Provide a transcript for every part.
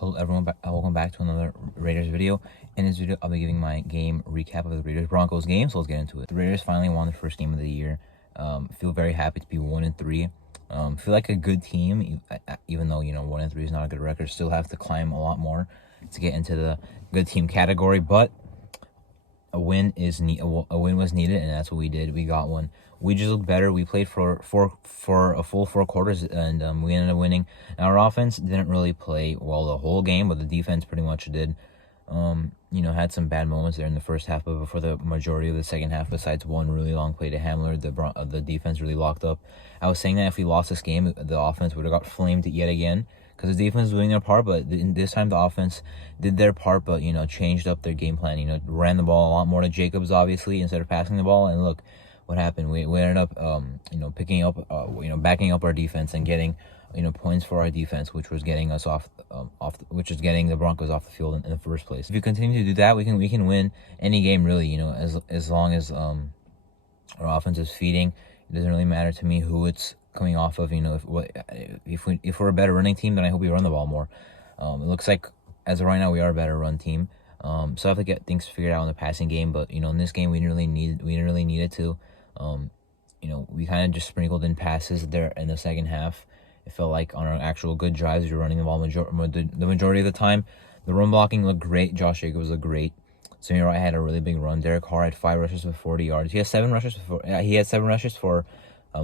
Hello everyone, welcome back to another Raiders video. In this video, I'll be giving my game recap of the Raiders-Broncos game, so let's get into it. The Raiders finally won the first game of the year. Feel very happy to be 1-3. Feel like a good team, even though, 1-3 is not a good record. Still have to climb a lot more to get into the good team category, but a win was needed, and that's what we did. We got one. We just looked better. We played for a full 4 quarters, and we ended up winning. And our offense didn't really play well the whole game, but the defense pretty much did. Had some bad moments there in the first half, but for the majority of the second half, besides one really long play to Hamler, the defense really locked up. I was saying that if we lost this game, the offense would have got flamed yet again, because the defense was doing their part, but this time the offense did their part, but, changed up their game plan, ran the ball a lot more to Jacobs, obviously, instead of passing the ball, and look what happened. We ended up, backing up our defense and getting, points for our defense, which was getting us which is getting the Broncos off the field in the first place. If you continue to do that, we can win any game, really, as long as, our offense is feeding. It doesn't really matter to me who it's coming off of. If we're a better running team, then I hope we run the ball more. It looks like as of right now we are a better run team. So I have to get things figured out in the passing game. But in this game we didn't really need it to. We kind of just sprinkled in passes there in the second half. It felt like on our actual good drives we were running the ball the majority of the time. The run blocking looked great. Josh Jacobs looked great. Samir Wright had a really big run. Derek Carr had 5 rushes for 40 yards. He had 7 rushes for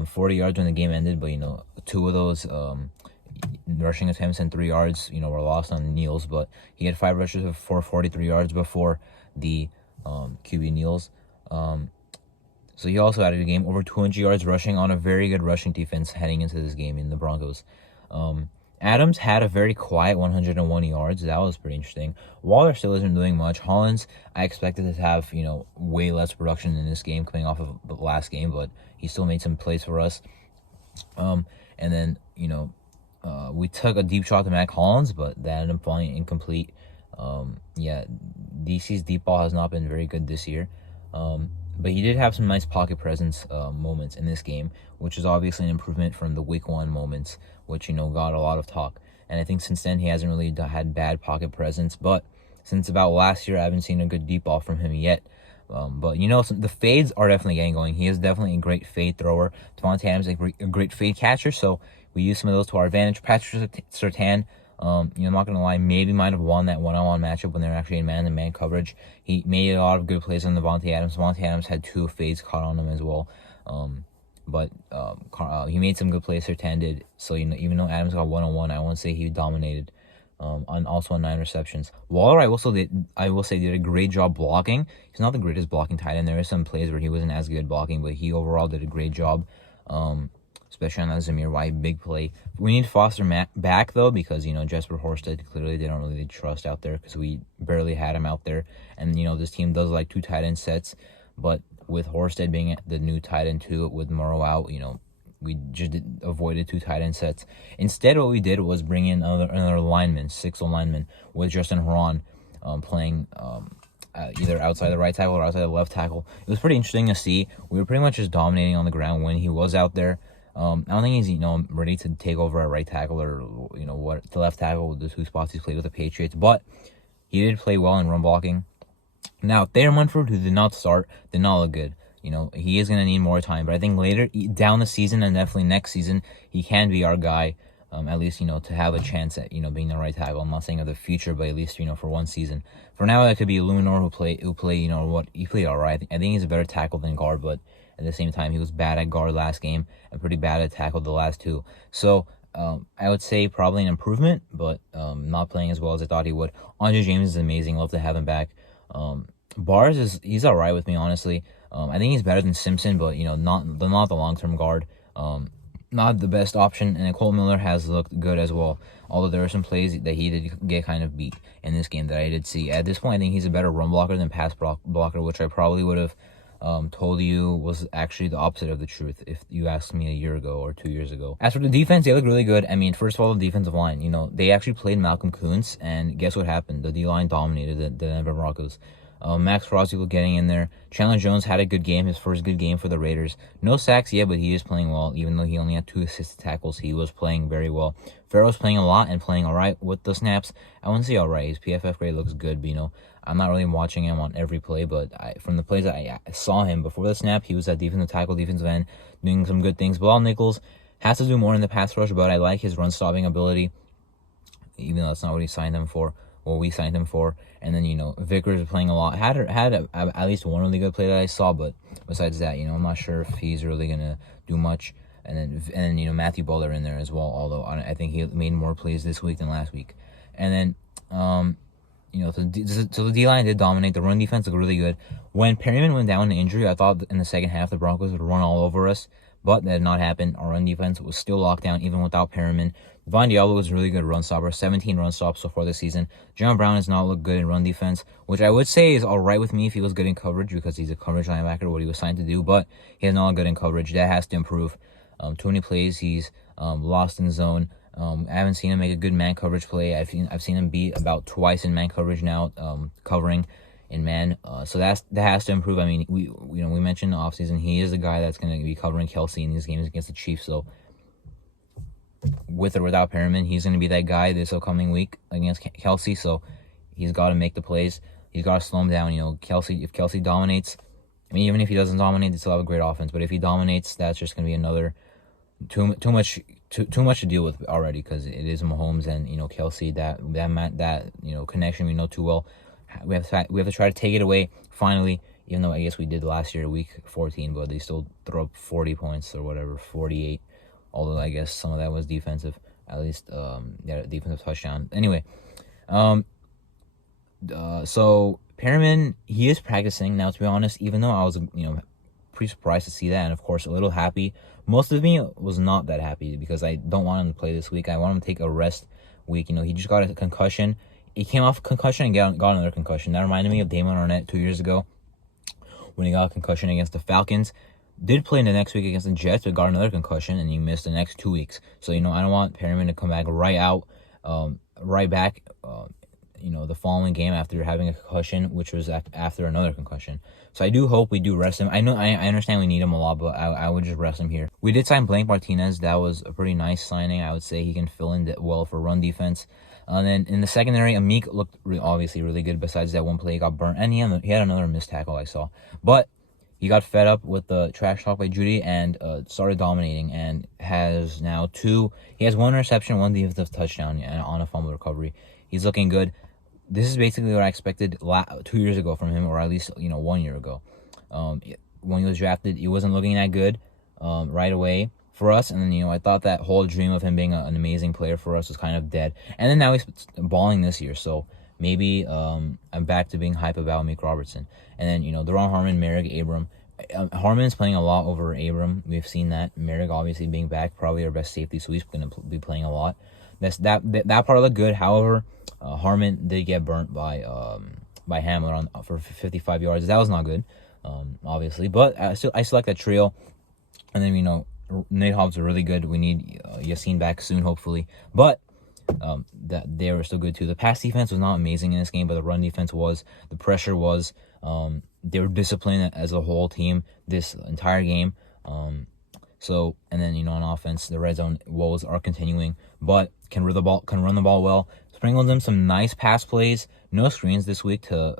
40 yards when the game ended, but 2 of those rushing attempts and 3 yards were lost on kneels, but he had 5 rushes for 43 yards before the QB kneels. So he also had a game over 200 yards rushing on a very good rushing defense heading into this game in the Broncos. Adams had a very quiet 101 yards. That was pretty interesting. Waller still isn't doing much. Hollins, I expected to have, way less production in this game coming off of the last game, but he still made some plays for us. And then, we took a deep shot to Mac Hollins, but that ended up falling incomplete. DC's deep ball has not been very good this year. But he did have some nice pocket presence moments in this game, which is obviously an improvement from the Week 1 moments, which, got a lot of talk. And I think since then he hasn't really had bad pocket presence. But since about last year, I haven't seen a good deep ball from him yet. But, the fades are definitely getting going. He is definitely a great fade thrower. Devontae Adams is a great fade catcher, so we use some of those to our advantage. Patrick Surtain, I'm not going to lie, maybe might have won that one-on-one matchup when they were actually in man-to-man coverage. He made a lot of good plays on Devontae Adams. Devontae Adams had 2 fades caught on him as well. He made some good plays, Surtain did. So, even though Adams got one-on-one, I won't say he dominated. Also on 9 receptions. Waller, I will say, did a great job blocking. He's not the greatest blocking tight end. There are some plays where he wasn't as good blocking, but he overall did a great job. Especially on that Zamir White big play. We need Foster back, though, because, Jesper Horsted, clearly they don't really trust out there because we barely had him out there. And, this team does like 2 tight end sets, but with Horsted being the new tight end, too, with Morrow out, we just avoided 2 tight end sets. Instead, what we did was bring in another lineman, 6th lineman, with Justin Huron playing either outside the right tackle or outside the left tackle. It was pretty interesting to see. We were pretty much just dominating on the ground when he was out there. I don't think he's, ready to take over at right tackle or, the left tackle with the 2 spots he's played with the Patriots. But he did play well in run blocking. Now, Thayer Munford, who did not start, did not look good. He is going to need more time. But I think later down the season and definitely next season, he can be our guy, at least, to have a chance at, being the right tackle. I'm not saying of the future, but at least, for one season. For now, that could be Illuminor who played, he played all right. I think he's a better tackle than guard, but at the same time, he was bad at guard last game and pretty bad at tackle the last 2. So I would say probably an improvement, but not playing as well as I thought he would. Andre James is amazing. Love to have him back. Bars he's all right with me, honestly. I think he's better than Simpson, but not the long-term guard. Not the best option. And Cole Miller has looked good as well. Although there were some plays that he did get kind of beat in this game that I did see. At this point, I think he's a better run blocker than pass blocker, which I probably would have told you was actually the opposite of the truth if you asked me a year ago or 2 years ago. As for the defense, they look really good. I mean, first of all, the defensive line. They actually played Malcolm Kuntz, and guess what happened? The D-line dominated the Denver Broncos. Max Crosby getting in there. Chandler Jones had a good game, his first good game for the Raiders. No sacks yet, but he is playing well. Even though he only had 2 assisted tackles, he was playing very well. Farrell's playing a lot and playing all right with the snaps. I wouldn't say all right. His PFF grade looks good, but I'm not really watching him on every play. But from the plays that I saw him before the snap, he was at defensive tackle, defensive end, doing some good things. Bilal Nichols has to do more in the pass rush, but I like his run stopping ability, even though that's not what he signed him for. What we signed him for. And then, Vickers is playing a lot. Had at least one really good play that I saw, but besides that, I'm not sure if he's really going to do much. And then, Matthew Butler in there as well, although I think he made more plays this week than last week. And then, so the D-line did dominate. The run defense looked really good. When Perryman went down to injury, I thought in the second half the Broncos would run all over us, but that did not happen. Our run defense was still locked down even without Perryman. Von Diallo was a really good run stopper, 17 run stops so far this season. John Brown has not looked good in run defense, which I would say is all right with me if he was good in coverage because he's a coverage linebacker, what he was signed to do, but he has not looked good in coverage. That has to improve. Too many plays, he's lost in zone. I haven't seen him make a good man coverage play. I've seen him beat about twice in man coverage now, covering in man. So that has to improve. I mean, we mentioned in the offseason, he is the guy that's going to be covering Kelsey in these games against the Chiefs. So with or without Perriman, he's going to be that guy this upcoming week against Kelsey. So he's got to make the plays. He's got to slow him down. If Kelsey dominates, I mean, even if he doesn't dominate, they still have a great offense. But if he dominates, that's just going to be another too much to deal with already because it is Mahomes and Kelsey. That connection we know too well. We have to try to take it away finally. Even though I guess we did last year, week 14, but they still throw up 40 points or whatever, 48. Although I guess some of that was defensive, at least defensive touchdown. Anyway, so Perriman, he is practicing now. To be honest, even though I was pretty surprised to see that, and of course a little happy. Most of me was not that happy because I don't want him to play this week. I want him to take a rest week. He just got a concussion. He came off a concussion and got another concussion. That reminded me of Damon Arnett 2 years ago when he got a concussion against the Falcons. Did play in the next week against the Jets, but got another concussion, and he missed the next 2 weeks. So, I don't want Perriman to come back right back, the following game after having a concussion, which was after another concussion. So I do hope we do rest him. I understand we need him a lot, but I would just rest him here. We did sign Blank Martinez. That was a pretty nice signing. I would say he can fill in well for run defense. And then in the secondary, Amik looked obviously really good. Besides that one play, he got burnt, and he had another missed tackle I saw. But he got fed up with the trash talk by Judy and started dominating and has now he has 1 interception, 1 defensive touchdown on a fumble recovery. He's looking good. This is basically what I expected 2 years ago from him, or at least 1 year ago. When he was drafted, he wasn't looking that good right away for us, and then I thought that whole dream of him being an amazing player for us was kind of dead. And then now he's balling this year, so maybe I'm back to being hype about Mick Robertson. And then Deron Harmon, Merrick, Abram. Harmon's playing a lot over Abram. We've seen that. Merrick obviously being back, probably our best safety, so he's going to be playing a lot. That part looked good. However, Harmon did get burnt by Hamler for 55 yards. That was not good, obviously. But I still like that trio. And then Nate Hobbs are really good. We need Yassine back soon, hopefully. But that they were still good too. The pass defense was not amazing in this game, but the run defense was. The pressure was. They were disciplined as a whole team this entire game. And then on offense, the red zone woes are continuing, but can run the ball well. Sprinkled them some nice pass plays. No screens this week to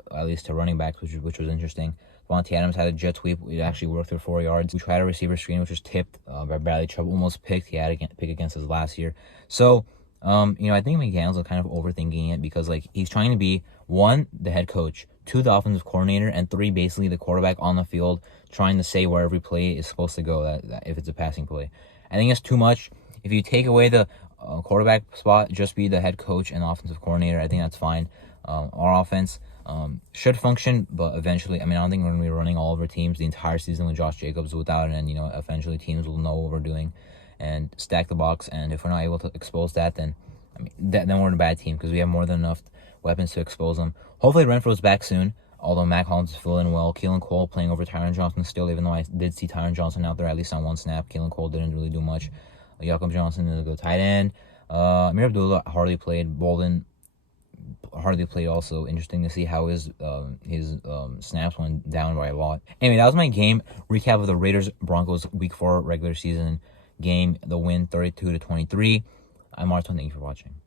running backs, which was interesting. Vontae Adams had a jet sweep. It actually worked for 4 yards. We tried a receiver screen, which was tipped by Bradley Chubb. Almost picked. He had a pick against us last year. So, I think McDaniels is kind of overthinking it because, he's trying to be, 1, the head coach, 2, the offensive coordinator, and 3, basically the quarterback on the field trying to say where every play is supposed to go, that if it's a passing play. I think it's too much. If you take away the quarterback spot, just be the head coach and offensive coordinator, I think that's fine. Our offense should function, but eventually, I don't think we're going to be running all of our teams the entire season with Josh Jacobs without it, and, eventually teams will know what we're doing and stack the box, and if we're not able to expose that, then then we're in a bad team because we have more than enough weapons to expose them. Hopefully Renfro's back soon, although Mac Hollins is filling well. Keelan Cole playing over Tyron Johnson still, even though I did see Tyron Johnson out there at least on 1 snap. Keelan Cole didn't really do much. Jakob Johnson is a good tight end. Amir Abdullah hardly played. Bolden hardly played. Also interesting to see how his snaps went down by a lot. Anyway, that was my game recap of the Raiders Broncos Week 4 regular season game. The win 32-23. I'm Martin. Thank you for watching.